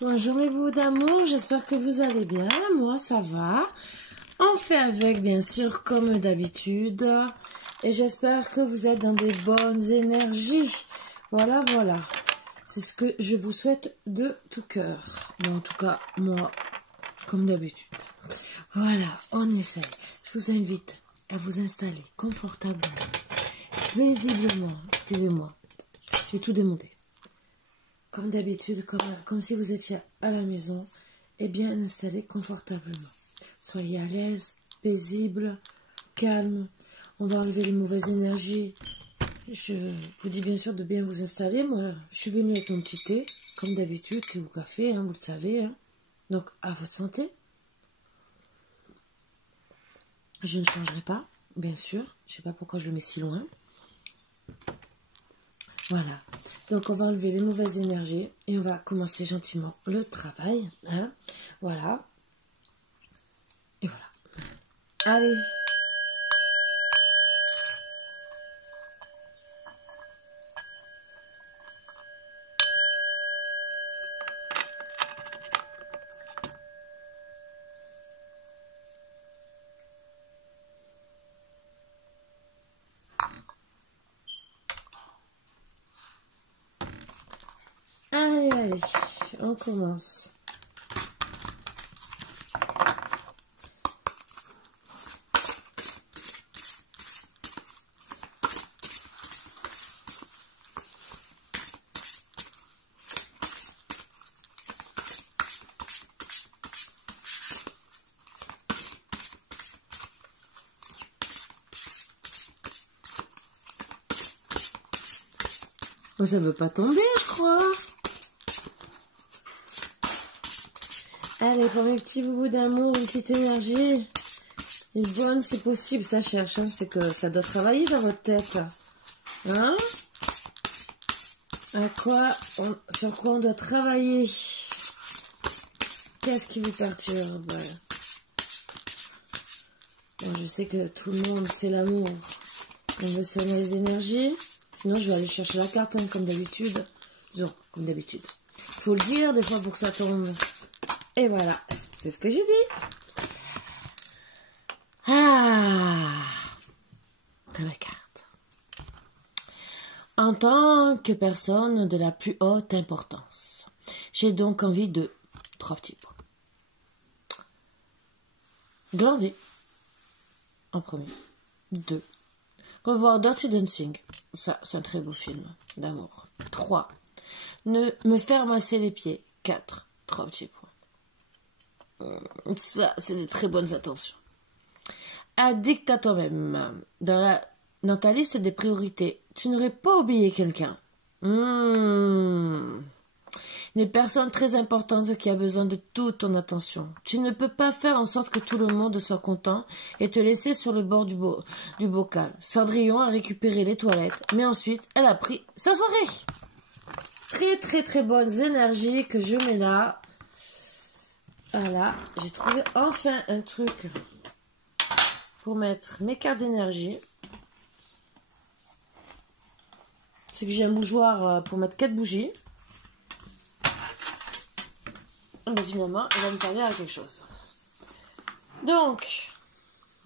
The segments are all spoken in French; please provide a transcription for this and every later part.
Bonjour mes bouts d'amour, j'espère que vous allez bien, moi ça va. On fait avec bien sûr comme d'habitude et j'espère que vous êtes dans des bonnes énergies. Voilà, voilà, c'est ce que je vous souhaite de tout cœur. Bon, en tout cas, moi, comme d'habitude. Voilà, on essaye. Je vous invite à vous installer confortablement, paisiblement. Excusez-moi, j'ai tout démonté. Comme d'habitude, comme si vous étiez à la maison, et bien installé confortablement. Soyez à l'aise, paisible, calme. On va enlever les mauvaises énergies. Je vous dis bien sûr de bien vous installer. Moi, je suis venue avec mon petit thé, comme d'habitude, thé ou café, hein, vous le savez. Hein. Donc, à votre santé. Je ne changerai pas, bien sûr. Je ne sais pas pourquoi je le mets si loin. Voilà. Donc, on va enlever les mauvaises énergies et on va commencer gentiment le travail. Hein. Voilà. Et voilà. Allez. Allez, allez. On commence. Oh, ça veut pas tomber, je crois. Allez, pour mes petits boubous d'amour, une petite énergie. Une bonne, si possible. Ça cherche, hein. C'est que ça doit travailler dans votre tête. Hein? Sur quoi on doit travailler? Qu'est-ce qui vous perturbe? Bon, je sais que tout le monde, c'est l'amour. On veut sonner les énergies. Sinon, je vais aller chercher la carte, hein, comme d'habitude. Disons, comme d'habitude. Faut le dire, des fois, pour que ça tombe. Et voilà. C'est ce que j'ai dit. Ah! C'est ma carte. En tant que personne de la plus haute importance, j'ai donc envie de 3 petits points. Glander. En premier. 2. Revoir Dirty Dancing. Ça, c'est un très beau film d'amour. 3. Ne me faire masser les pieds. 4. 3 petits points. Ça, c'est des très bonnes attentions. Addict à toi-même. Dans ta liste des priorités, tu n'aurais pas oublié quelqu'un. Une personne très importante qui a besoin de toute ton attention. Tu ne peux pas faire en sorte que tout le monde soit content et te laisser sur le bord du bocal. Cendrillon a récupéré les toilettes, mais ensuite, elle a pris sa soirée. Très, très, très bonnes énergies que je mets là. Voilà, j'ai trouvé enfin un truc pour mettre mes cartes d'énergie. C'est que j'ai un bougeoir pour mettre 4 bougies. Mais finalement, il va me servir à quelque chose. Donc,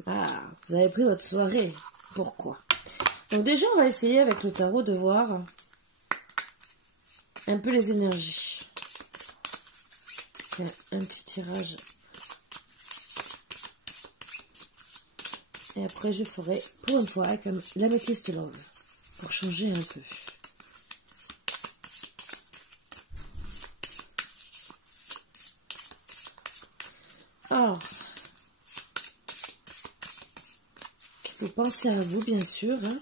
vous avez pris votre soirée. Pourquoi? Donc déjà, on va essayer avec le tarot de voir un peu les énergies. Un petit tirage. Et après, je ferai pour une fois comme l'améthyste love. Pour changer un peu. Alors, il faut penser à vous, bien sûr. Hein.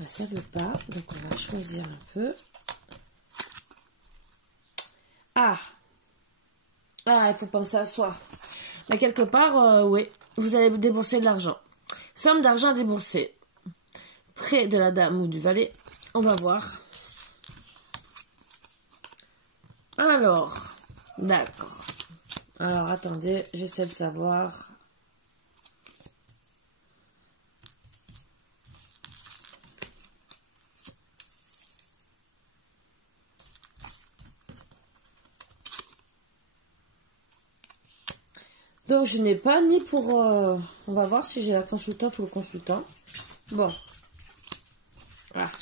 Là, ça ne veut pas, donc on va choisir un peu. Il faut penser à soi. Mais quelque part, oui, vous allez débourser de l'argent. Somme d'argent déboursée. Près de la dame ou du valet, on va voir. Alors, d'accord. Alors, attendez, j'essaie de savoir. Donc, je n'ai pas ni pour... on va voir si j'ai la consultante ou le consultant. Bon. Voilà.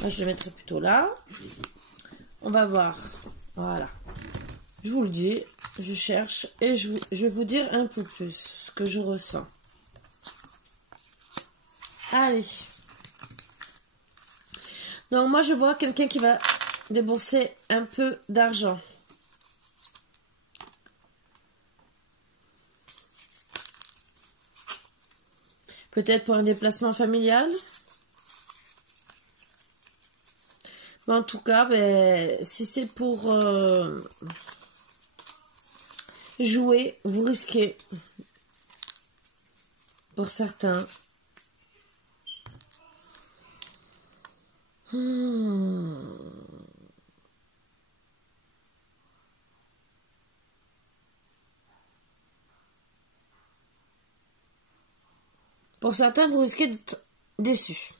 Là, je le mettrai plutôt là. On va voir. Voilà. Je vous le dis. Je cherche. Et je vais vous dire un peu plus ce que je ressens. Allez. Donc, moi, je vois quelqu'un qui va débourser un peu d'argent. Peut-être pour un déplacement familial. Mais en tout cas, ben, si c'est pour jouer, vous risquez. Pour certains. Pour certains, vous risquez d'être déçus.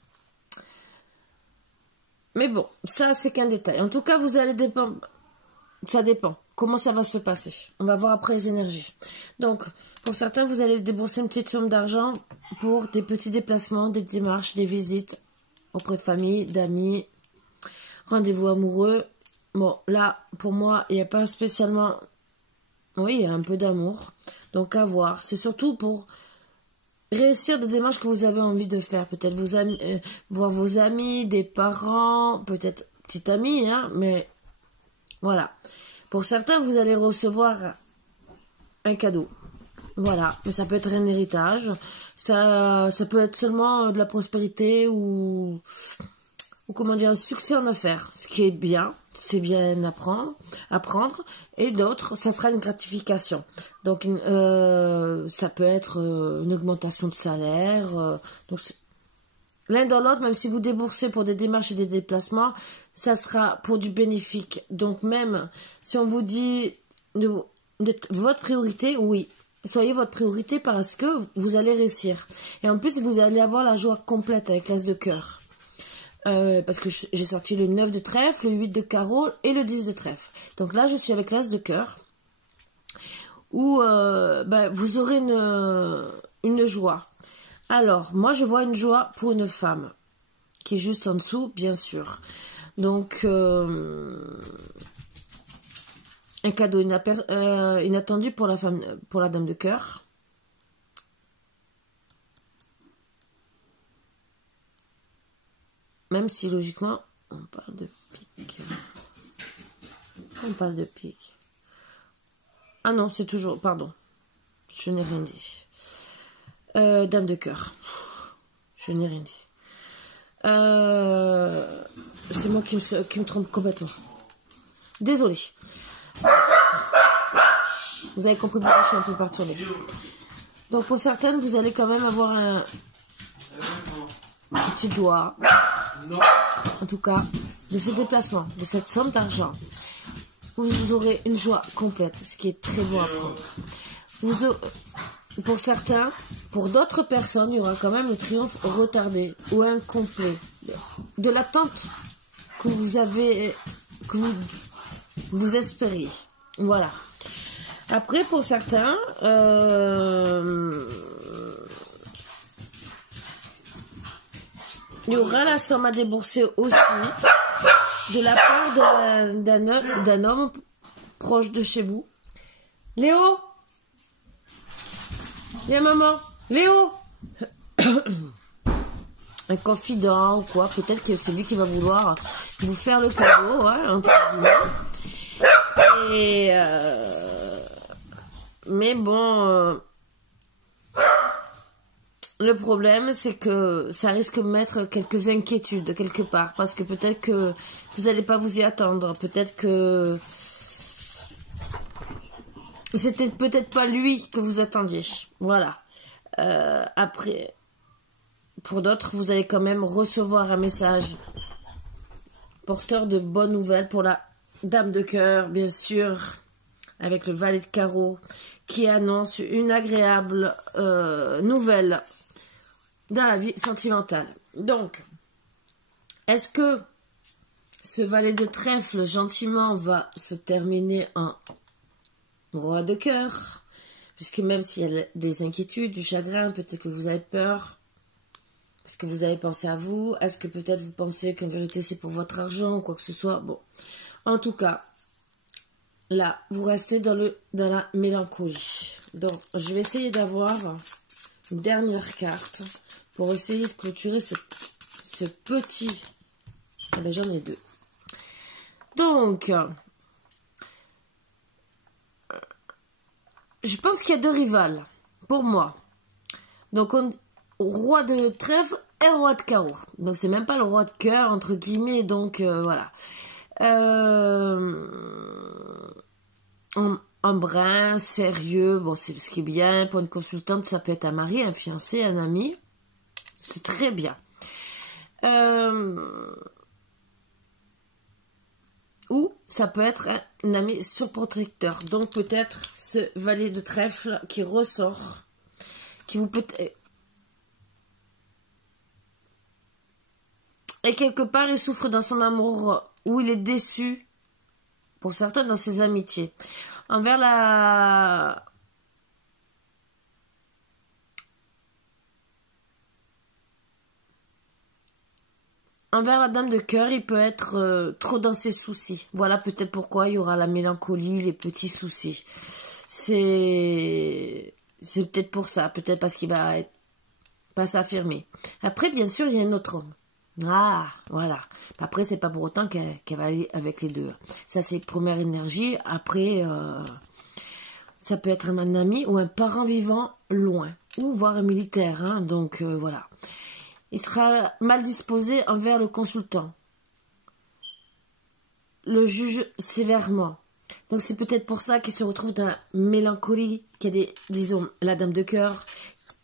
Mais bon, ça, c'est qu'un détail. En tout cas, vous allez dépendre... Ça dépend. Comment ça va se passer? On va voir après les énergies. Donc, pour certains, vous allez débourser une petite somme d'argent pour des petits déplacements, des démarches, des visites auprès de famille, d'amis, rendez-vous amoureux. Bon, là, pour moi, il n'y a pas spécialement... Oui, il y a un peu d'amour. Donc, à voir. C'est surtout pour... réussir des démarches que vous avez envie de faire. Peut-être voir vos amis, des parents, peut-être petits amis, hein, mais voilà. Pour certains, vous allez recevoir un cadeau. Voilà, mais ça peut être un héritage, ça peut être seulement de la prospérité ou comment dire, un succès en affaires, ce qui est bien, c'est bien à prendre, et d'autres, ça sera une gratification. Donc, ça peut être une augmentation de salaire. Donc, l'un dans l'autre, même si vous déboursez pour des démarches et des déplacements, ça sera pour du bénéfique. Donc, même si on vous dit d'être votre priorité, oui, soyez votre priorité parce que vous allez réussir. Et en plus, vous allez avoir la joie complète avec l'as de cœur. Parce que j'ai sorti le 9 de trèfle, le 8 de carreau et le 10 de trèfle. Donc là, je suis avec l'as de cœur. Où vous aurez une joie. Alors, moi, je vois une joie pour une femme. Qui est juste en dessous, bien sûr. Donc, un cadeau inattendu pour la femme, pour la dame de cœur. Même si, logiquement, on parle de pique. On parle de pique. Ah non, c'est toujours... Pardon. Je n'ai rien dit. Dame de cœur. Je n'ai rien dit. C'est moi qui me trompe complètement. Désolée. Vous avez compris pourquoi je suis un peu perturbée. Donc pour certaines, vous allez quand même avoir une petite joie. En tout cas, de ce déplacement, de cette somme d'argent. Vous aurez une joie complète, ce qui est très bon à prendre. Pour certains, pour d'autres personnes, il y aura quand même un triomphe retardé ou incomplet de l'attente que vous avez, que vous espériez. Voilà. Après, pour certains, il y aura la somme à débourser aussi de la part d'un homme proche de chez vous. Léo, viens maman. Léo. Un confident ou quoi. Peut-être que c'est lui qui va vouloir vous faire le cadeau. Hein, et mais bon... le problème, c'est que ça risque de mettre quelques inquiétudes quelque part. Parce que peut-être que vous n'allez pas vous y attendre. Peut-être que c'était peut-être pas lui que vous attendiez. Voilà. Après, pour d'autres, vous allez quand même recevoir un message porteur de bonnes nouvelles pour la dame de cœur, bien sûr, avec le valet de carreau, qui annonce une agréable nouvelle dans la vie sentimentale. Donc, est-ce que ce valet de trèfle gentiment va se terminer en roi de cœur? Puisque même s'il y a des inquiétudes, du chagrin, peut-être que vous avez peur. Est-ce que vous avez pensé à vous? Est-ce que peut-être vous pensez qu'en vérité c'est pour votre argent ou quoi que ce soit? Bon, en tout cas, là, vous restez dans la mélancolie. Donc, je vais essayer d'avoir une dernière carte pour essayer de clôturer ce petit... Ah ben, j'en ai deux. Donc, je pense qu'il y a deux rivales pour moi. Donc, roi de trèfle et roi de carreau. Donc, c'est même pas le roi de cœur, entre guillemets. Donc, voilà. Un brin, sérieux. Bon, c'est ce qui est bien. Pour une consultante, ça peut être un mari, un fiancé, un ami. C'est très bien. Ou ça peut être un ami surprotecteur. Donc, peut-être ce valet de trèfle qui ressort. Qui vous peut... Et quelque part, il souffre dans son amour ou il est déçu, pour certains, dans ses amitiés. Envers la dame de cœur, il peut être trop dans ses soucis. Voilà peut-être pourquoi il y aura la mélancolie, les petits soucis. C'est peut-être pour ça, peut-être parce qu'il va pas s'affirmer. Après, bien sûr, il y a un autre homme. Ah, voilà. Après, c'est pas pour autant qu'elle va aller avec les deux. Ça, c'est première énergie. Après, ça peut être un ami ou un parent vivant loin. Ou voire un militaire. Hein, donc, voilà. Il sera mal disposé envers le consultant. Le juge sévèrement. Donc, c'est peut-être pour ça qu'il se retrouve dans la mélancolie. Qu'il y a disons, la dame de cœur.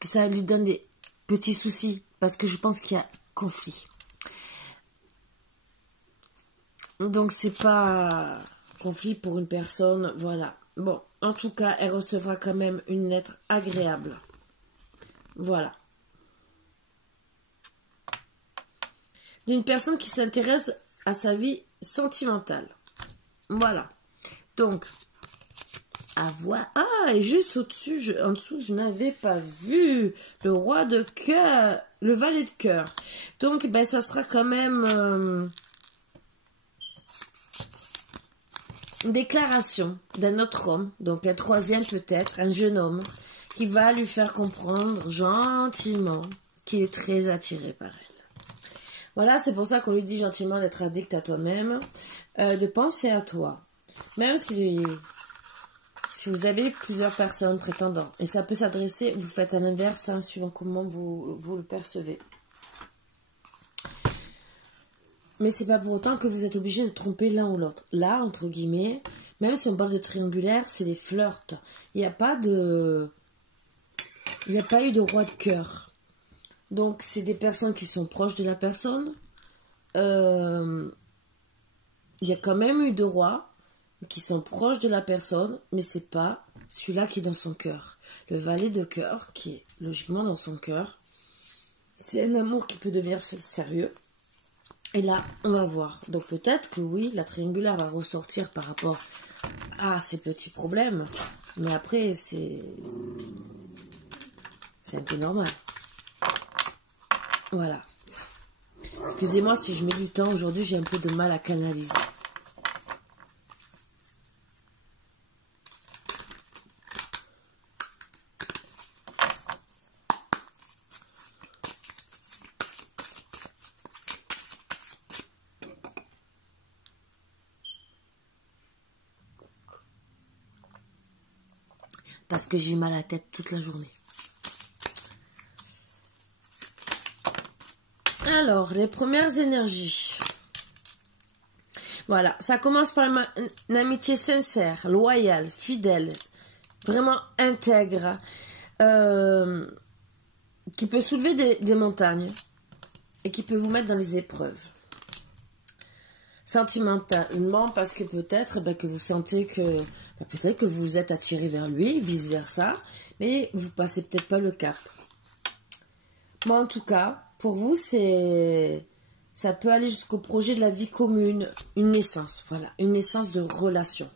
Que ça lui donne des petits soucis. Parce que je pense qu'il y a conflit. Donc, c'est pas conflit pour une personne, voilà. Bon, en tout cas, elle recevra quand même une lettre agréable. Voilà. D'une personne qui s'intéresse à sa vie sentimentale. Voilà. Donc, à voir. Ah, et juste au-dessus, en dessous, je n'avais pas vu le roi de cœur, le valet de cœur. Donc, ben, ça sera quand même... une déclaration d'un autre homme, donc un troisième peut-être, un jeune homme, qui va lui faire comprendre gentiment qu'il est très attiré par elle. Voilà, c'est pour ça qu'on lui dit gentiment d'être addict à toi-même, de penser à toi. Même si vous avez plusieurs personnes prétendant, et ça peut s'adresser, vous faites à l'inverse, hein, suivant comment vous le percevez. Mais c'est pas pour autant que vous êtes obligé de tromper l'un ou l'autre. Là, entre guillemets, même si on parle de triangulaire, c'est des flirts. Il n'y a pas eu de roi de cœur. Donc, c'est des personnes qui sont proches de la personne. Il y a quand même eu de rois qui sont proches de la personne, mais c'est pas celui-là qui est dans son cœur. Le valet de cœur, qui est logiquement dans son cœur, c'est un amour qui peut devenir sérieux. Et là, on va voir. Donc peut-être que oui, la triangulaire va ressortir par rapport à ces petits problèmes. Mais après, c'est un peu normal. Voilà. Excusez-moi si je mets du temps. Aujourd'hui, j'ai un peu de mal à canaliser. Parce que j'ai mal à la tête toute la journée. Alors, les premières énergies. Voilà, ça commence par une amitié sincère, loyale, fidèle, vraiment intègre, qui peut soulever des montagnes et qui peut vous mettre dans les épreuves. Sentimentalement, parce que peut-être que vous sentez que peut-être que vous êtes attiré vers lui, vice versa, mais vous passez peut-être pas le cap. Moi, en tout cas, pour vous, ça peut aller jusqu'au projet de la vie commune, une naissance, voilà, une naissance de relation.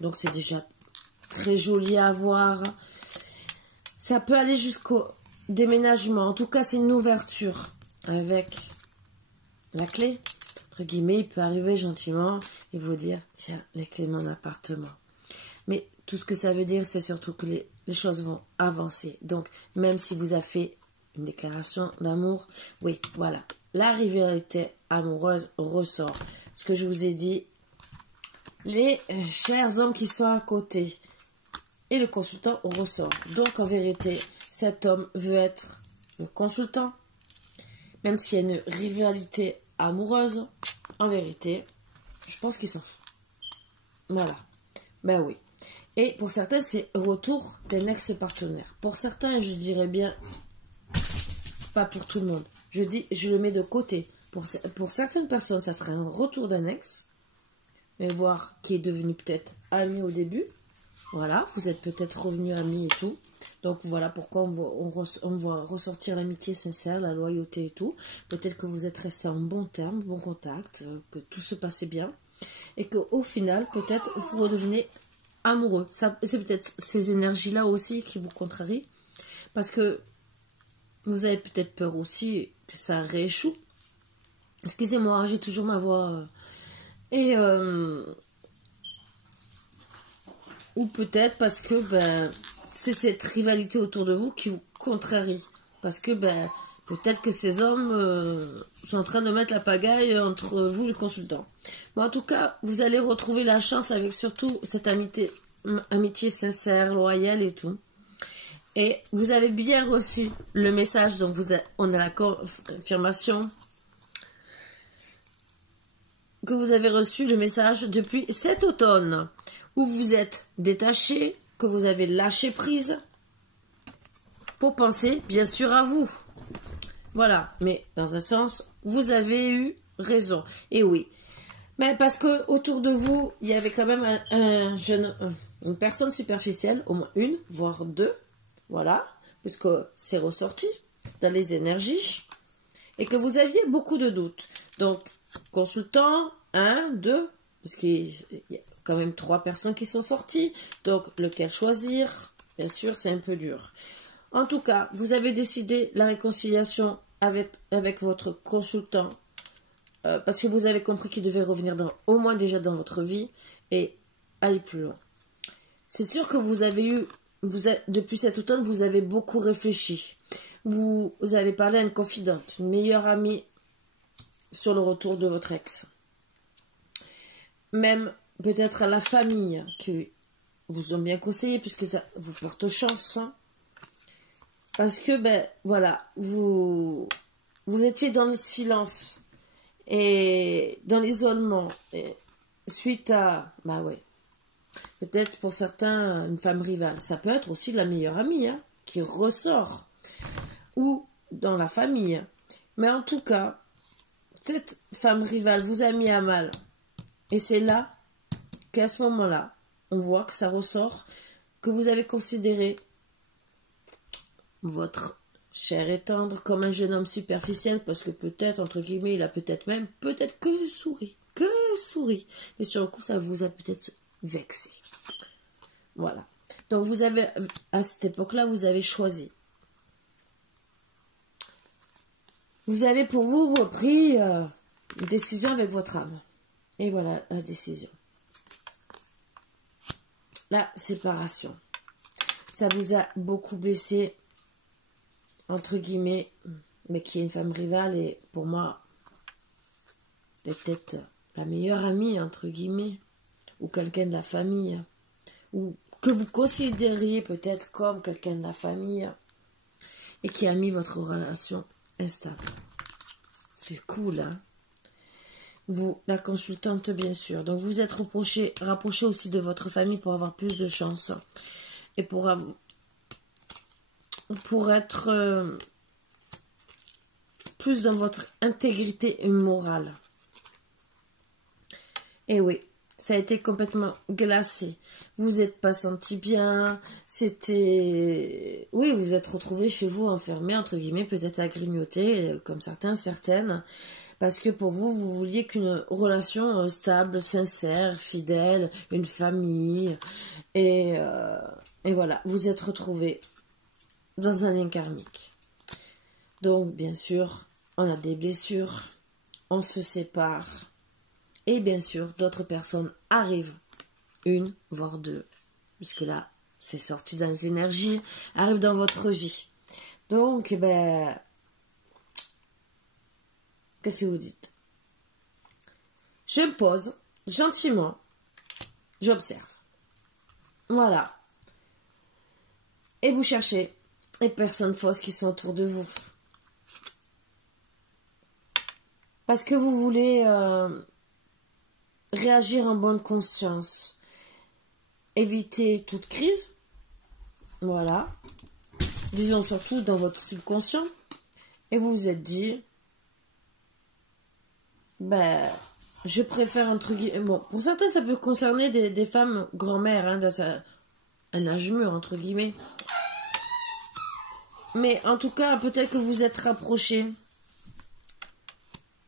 Donc c'est déjà très joli à voir. Ça peut aller jusqu'au déménagement. En tout cas, c'est une ouverture avec la clé. Entre guillemets, il peut arriver gentiment et vous dire, tiens, les clés de mon appartement. Mais tout ce que ça veut dire, c'est surtout que les choses vont avancer. Donc, même si vous avez fait une déclaration d'amour, oui, voilà. La rivalité amoureuse ressort. Ce que je vous ai dit, les chers hommes qui sont à côté et le consultant ressort. Donc, en vérité, cet homme veut être le consultant. Même s'il y a une rivalité amoureuse, en vérité, je pense qu'ils sont. Voilà. Ben oui. Et pour certains, c'est retour d'un ex-partenaire. Pour certains, je dirais bien, pas pour tout le monde. Je dis, je le mets de côté. Pour certaines personnes, ça serait un retour d'un ex. Mais voir qui est devenu peut-être ami au début. Voilà, vous êtes peut-être revenus amis et tout. Donc voilà pourquoi on voit ressortir l'amitié sincère, la loyauté et tout. Peut-être que vous êtes restés en bon terme, bon contact, que tout se passait bien. Et qu'au final, peut-être, vous redevenez amoureux. C'est peut-être ces énergies-là aussi qui vous contrarient. Parce que vous avez peut-être peur aussi que ça rééchoue. Excusez-moi, j'ai toujours ma voix. Ou peut-être parce que c'est cette rivalité autour de vous qui vous contrarie. Parce que peut-être que ces hommes sont en train de mettre la pagaille entre vous et le consultant. Bon, en tout cas, vous allez retrouver la chance avec surtout cette amitié sincère, loyale et tout. Et vous avez bien reçu le message, donc on a la confirmation que vous avez reçu le message depuis cet automne, où vous êtes détaché, que vous avez lâché prise, pour penser bien sûr à vous. Voilà, mais dans un sens, vous avez eu raison. Et oui, mais parce que autour de vous, il y avait quand même une personne superficielle, au moins une, voire deux, voilà, puisque c'est ressorti dans les énergies, et que vous aviez beaucoup de doutes. Donc, consultant, 1, 2, parce qu'il y a quand même 3 personnes qui sont sorties, donc lequel choisir, bien sûr, c'est un peu dur. En tout cas, vous avez décidé la réconciliation avec votre consultant, parce que vous avez compris qu'il devait revenir au moins déjà dans votre vie, et aller plus loin. C'est sûr que depuis cet automne, vous avez beaucoup réfléchi. Vous avez parlé à une confidente, une meilleure amie, sur le retour de votre ex. Même peut-être à la famille qui vous ont bien conseillé puisque ça vous porte chance. Parce que, voilà, vous étiez dans le silence et dans l'isolement suite à, peut-être pour certains, une femme rivale. Ça peut être aussi la meilleure amie qui ressort ou dans la famille. Mais en tout cas, cette femme rivale vous a mis à mal. Et c'est là qu'à ce moment-là, on voit que ça ressort, que vous avez considéré votre cher et tendre comme un jeune homme superficiel, parce que peut-être, entre guillemets, il a peut-être que souri. Mais sur le coup, ça vous a peut-être vexé. Voilà. Donc, à cette époque-là, vous avez choisi. Vous avez pour vous pris une décision avec votre âme. Et voilà la décision. La séparation. Ça vous a beaucoup blessé, entre guillemets, mais qui est une femme rivale et pour moi, peut-être la meilleure amie, entre guillemets, ou quelqu'un de la famille, ou que vous considériez peut-être comme quelqu'un de la famille, et qui a mis votre relation instable. C'est cool, hein? Vous, la consultante, bien sûr. Donc, vous êtes rapproché aussi de votre famille pour avoir plus de chance. Et pour être plus dans votre intégrité morale. Et oui, ça a été complètement glacé. Vous n'êtes pas senti bien. C'était... Oui, vous êtes retrouvé chez vous enfermé, entre guillemets, peut-être à grignoter, comme certaines. Parce que pour vous, vous vouliez qu'une relation stable, sincère, fidèle, une famille. Et voilà, vous êtes retrouvés dans un lien karmique. Donc, bien sûr, on a des blessures, on se sépare. Et bien sûr, d'autres personnes arrivent, une, voire deux. Puisque là, c'est sorti dans les énergies, arrivent dans votre vie. Donc, ben, qu'est-ce que vous dites? Je me pose, gentiment, j'observe. Voilà. Et vous cherchez les personnes fausses qui sont autour de vous. Parce que vous voulez réagir en bonne conscience. Éviter toute crise. Voilà. Disons surtout dans votre subconscient. Et vous vous êtes dit, ben, je préfère entre guillemets... Bon, pour certains, ça peut concerner des femmes grand-mères, hein, dans un âge mûr, entre guillemets. Mais en tout cas, peut-être que vous êtes rapproché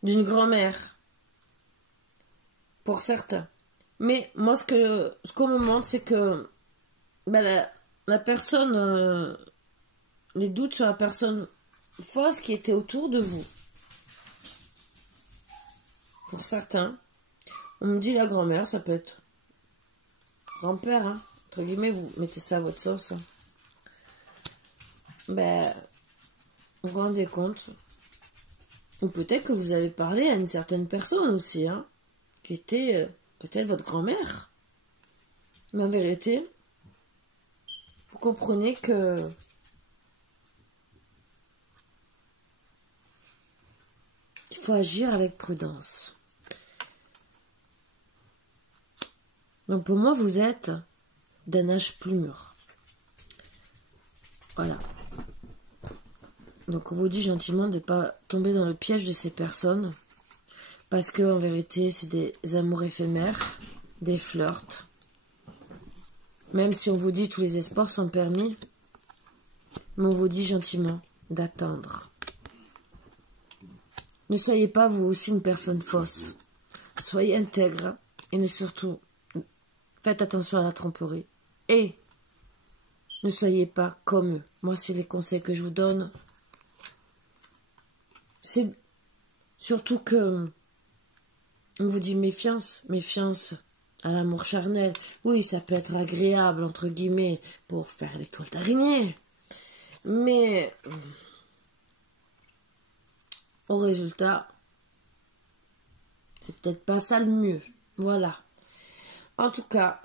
d'une grand-mère. Pour certains. Mais moi, ce qu'on me montre, c'est que ben, la personne... les doutes sur la personne fausse qui était autour de vous. Pour certains, on me dit la grand-mère, ça peut être grand-père, hein. Entre guillemets, vous mettez ça à votre sauce. Hein. Ben, vous vous rendez compte. Ou peut-être que vous avez parlé à une certaine personne aussi, hein, qui était peut-être votre grand-mère. Mais en vérité, vous comprenez que il faut agir avec prudence. Donc pour moi, vous êtes d'un âge plus mûr. Voilà. Donc on vous dit gentiment de ne pas tomber dans le piège de ces personnes. Parce que en vérité, c'est des amours éphémères, des flirts. Même si on vous dit tous les espoirs sont permis, mais on vous dit gentiment d'attendre. Ne soyez pas vous aussi une personne fausse. Soyez intègre et surtout, faites attention à la tromperie. Et ne soyez pas comme eux. Moi, c'est les conseils que je vous donne. C'est surtout que on vous dit méfiance, méfiance à l'amour charnel. Oui, ça peut être agréable, entre guillemets, pour faire les toiles d'araignée. Mais au résultat, c'est peut-être pas ça le mieux. Voilà. En tout cas,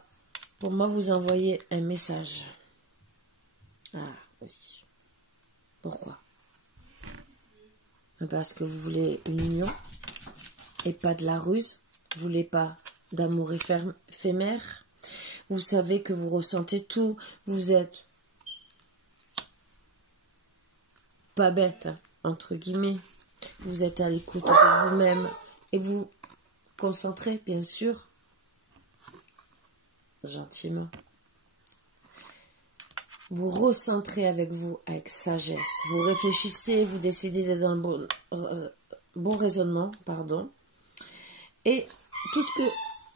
pour moi, vous envoyez un message. Ah, oui. Pourquoi? Parce que vous voulez une union et pas de la ruse. Vous voulez pas d'amour éphémère. Vous savez que vous ressentez tout. Vous êtes pas bête, hein, entre guillemets. Vous êtes à l'écoute de vous-même et vous concentrez, bien sûr, gentiment. Vous recentrez avec vous, avec sagesse. Vous réfléchissez, vous décidez d'être dans le bon raisonnement, pardon. Et tout ce que,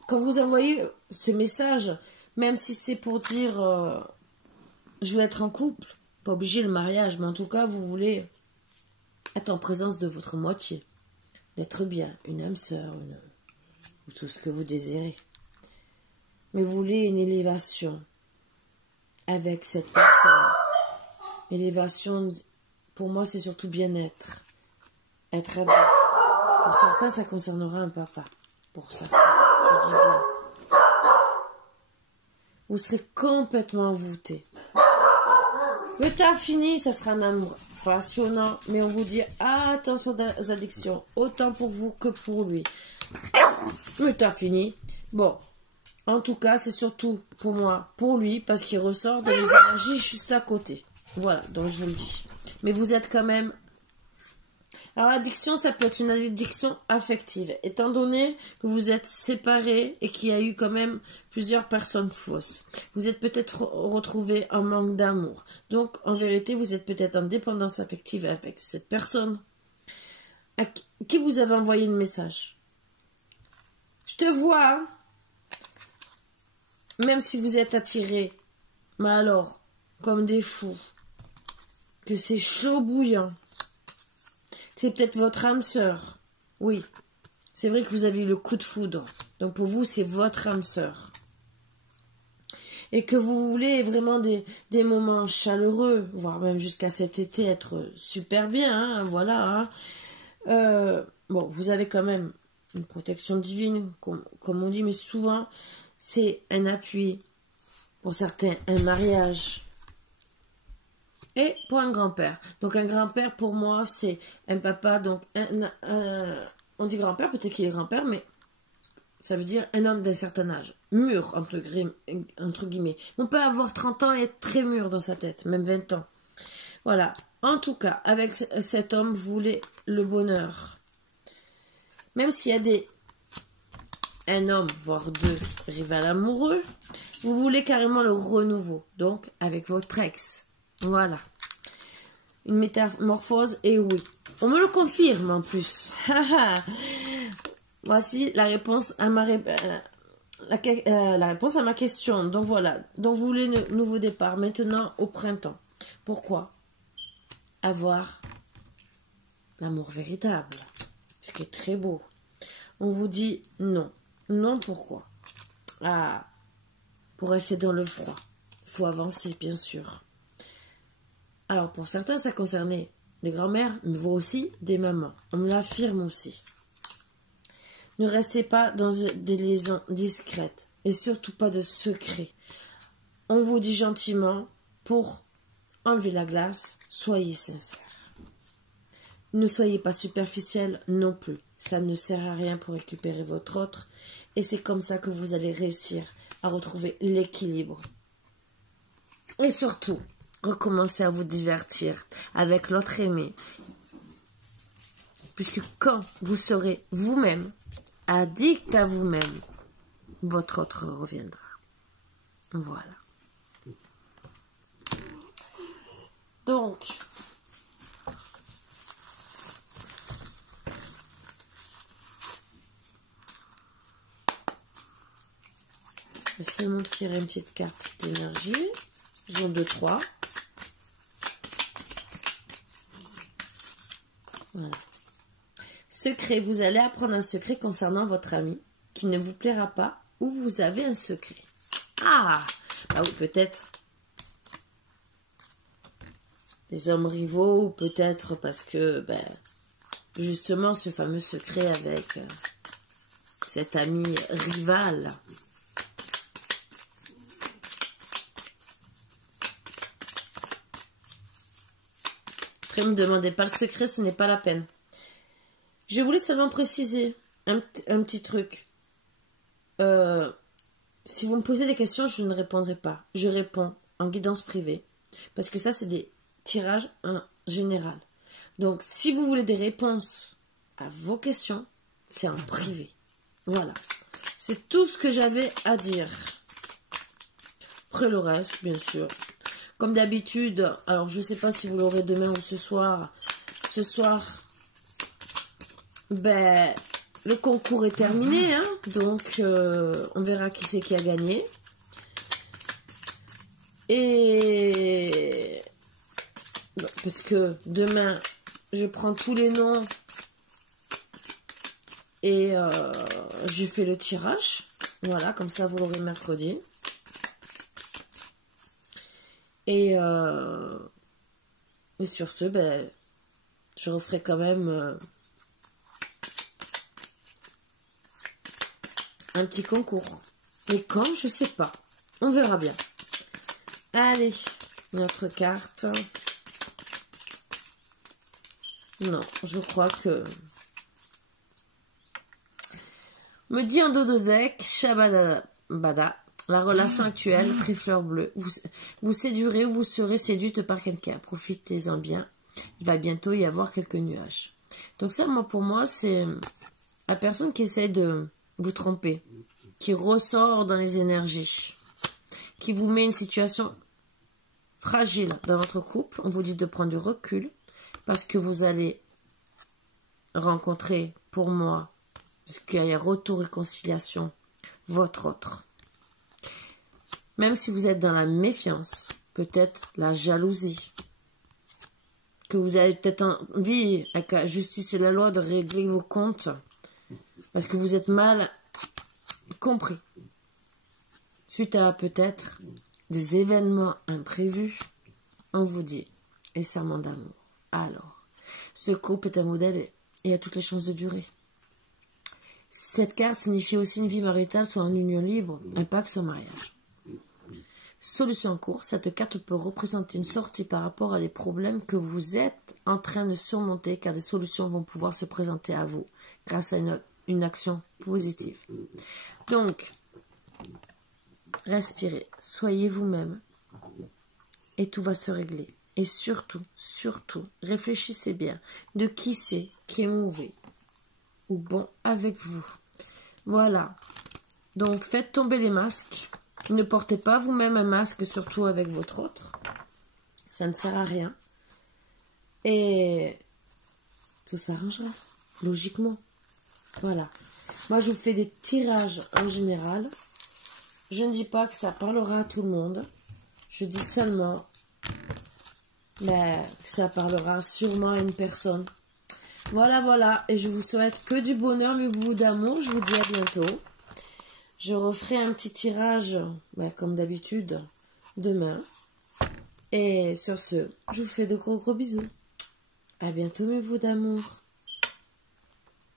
quand vous envoyez ces messages, même si c'est pour dire je veux être en couple, pas obligé le mariage, mais en tout cas, vous voulez être en présence de votre moitié, d'être bien, une âme sœur, ou tout ce que vous désirez. Mais vous voulez une élévation avec cette personne. Élévation, pour moi, c'est surtout bien-être. Être habillé. Pour certains, ça concernera un papa. Pour certains, je dis bien. Vous serez complètement envoûté. Le temps fini, ça sera un amour passionnant, mais on vous dit attention aux addictions, autant pour vous que pour lui. Le temps fini. Bon, en tout cas, c'est surtout pour moi, pour lui, parce qu'il ressort de les énergies juste à côté. Voilà, donc je vous le dis. Mais vous êtes quand même... Alors, l'addiction, ça peut être une addiction affective. Étant donné que vous êtes séparés et qu'il y a eu quand même plusieurs personnes fausses. Vous êtes peut-être retrouvés en manque d'amour. Donc, en vérité, vous êtes peut-être en dépendance affective avec cette personne. qui vous avez envoyé le message. Je te vois, hein. Même si vous êtes attiré, mais alors, comme des fous, que c'est chaud bouillant, c'est peut-être votre âme sœur. Oui, c'est vrai que vous avez eu le coup de foudre. Donc pour vous, c'est votre âme sœur. Et que vous voulez vraiment des moments chaleureux, voire même jusqu'à cet été être super bien, hein, voilà. Hein. Bon, vous avez quand même une protection divine, comme on dit, mais souvent, c'est un appui. Pour certains, un mariage. Et pour un grand-père. Donc un grand-père, pour moi, c'est un papa. Donc on dit grand-père, peut-être qu'il est grand-père, mais ça veut dire un homme d'un certain âge. Mûr, entre guillemets. On peut avoir 30 ans et être très mûr dans sa tête, même 20 ans. Voilà. En tout cas, avec cet homme, vous voulez le bonheur. Même s'il y a un homme, voire deux, rival amoureux, vous voulez carrément le renouveau. Donc, avec votre ex. Voilà. Une métamorphose, et oui. On me le confirme en plus. Voici la réponse à ma question. Donc voilà. Donc vous voulez un nouveau départ. Maintenant au printemps. Pourquoi? Avoir l'amour véritable. Ce qui est très beau. On vous dit non. Non, pourquoi? Ah, pour rester dans le froid. Il faut avancer, bien sûr. Alors pour certains, ça concernait des grands-mères, mais vous aussi, des mamans. On me l'affirme aussi. Ne restez pas dans des liaisons discrètes et surtout pas de secrets. On vous dit gentiment, pour enlever la glace, soyez sincère. Ne soyez pas superficiel non plus. Ça ne sert à rien pour récupérer votre autre et c'est comme ça que vous allez réussir à retrouver l'équilibre. Et surtout, recommencez à vous divertir avec l'autre aimé. Puisque quand vous serez vous-même, addict à vous-même, votre autre reviendra. Voilà. Donc, je vais seulement tirer une petite carte d'énergie. Zone de 3. Voilà. Secret, vous allez apprendre un secret concernant votre ami qui ne vous plaira pas ou vous avez un secret. Ah, bah oui, peut-être les hommes rivaux ou peut-être parce que, justement, ce fameux secret avec cet ami rival. Après, ne me demandez pas le secret, ce n'est pas la peine. Je voulais seulement préciser un petit truc. Si vous me posez des questions, je ne répondrai pas. Je réponds en guidance privée. Parce que ça, c'est des tirages en général. Donc, si vous voulez des réponses à vos questions, c'est en privé. Voilà. C'est tout ce que j'avais à dire. Après le reste, bien sûr. Comme d'habitude, alors je ne sais pas si vous l'aurez demain ou ce soir. Ce soir, le concours est terminé, hein, donc on verra qui c'est qui a gagné. Et parce que demain, je prends tous les noms et je fais le tirage. Voilà, comme ça vous l'aurez mercredi. Et sur ce, je referai quand même un petit concours. Mais quand, je sais pas. On verra bien. Allez, notre carte. Non, je crois que... Me dit en dos de deck, Shabada, la relation actuelle, trifleur bleu. Vous séduirez ou vous serez séduite par quelqu'un. Profitez-en bien. Il va bientôt y avoir quelques nuages. Donc ça, pour moi, c'est la personne qui essaie de vous tromper, qui ressort dans les énergies, qui vous met une situation fragile dans votre couple. On vous dit de prendre du recul parce que vous allez rencontrer pour moi, parce qu'il y a retour réconciliation, votre autre. Même si vous êtes dans la méfiance, peut-être la jalousie, que vous avez peut-être envie, avec la justice et la loi, de régler vos comptes, parce que vous êtes mal compris. Suite à peut-être des événements imprévus, on vous dit, et serment d'amour. Alors, ce couple est un modèle et a toutes les chances de durer. Cette carte signifie aussi une vie maritale soit en union libre, un pacte sur mariage. Solution en cours, cette carte peut représenter une sortie par rapport à des problèmes que vous êtes en train de surmonter, car des solutions vont pouvoir se présenter à vous grâce à une action positive. Donc, respirez, soyez vous-même et tout va se régler. Et surtout, réfléchissez bien de qui c'est qui est mauvais ou bon avec vous. Voilà. Donc, faites tomber les masques. Ne portez pas vous-même un masque, surtout avec votre autre. Ça ne sert à rien. Et tout s'arrangera, logiquement. Voilà. Moi, je vous fais des tirages en général. Je ne dis pas que ça parlera à tout le monde. Je dis seulement que ça parlera sûrement à une personne. Voilà. Et je vous souhaite que du bonheur, mais beaucoup d'amour. Je vous dis à bientôt. Je referai un petit tirage, comme d'habitude, demain. Et sur ce, je vous fais de gros bisous. À bientôt, mes bouts d'amour.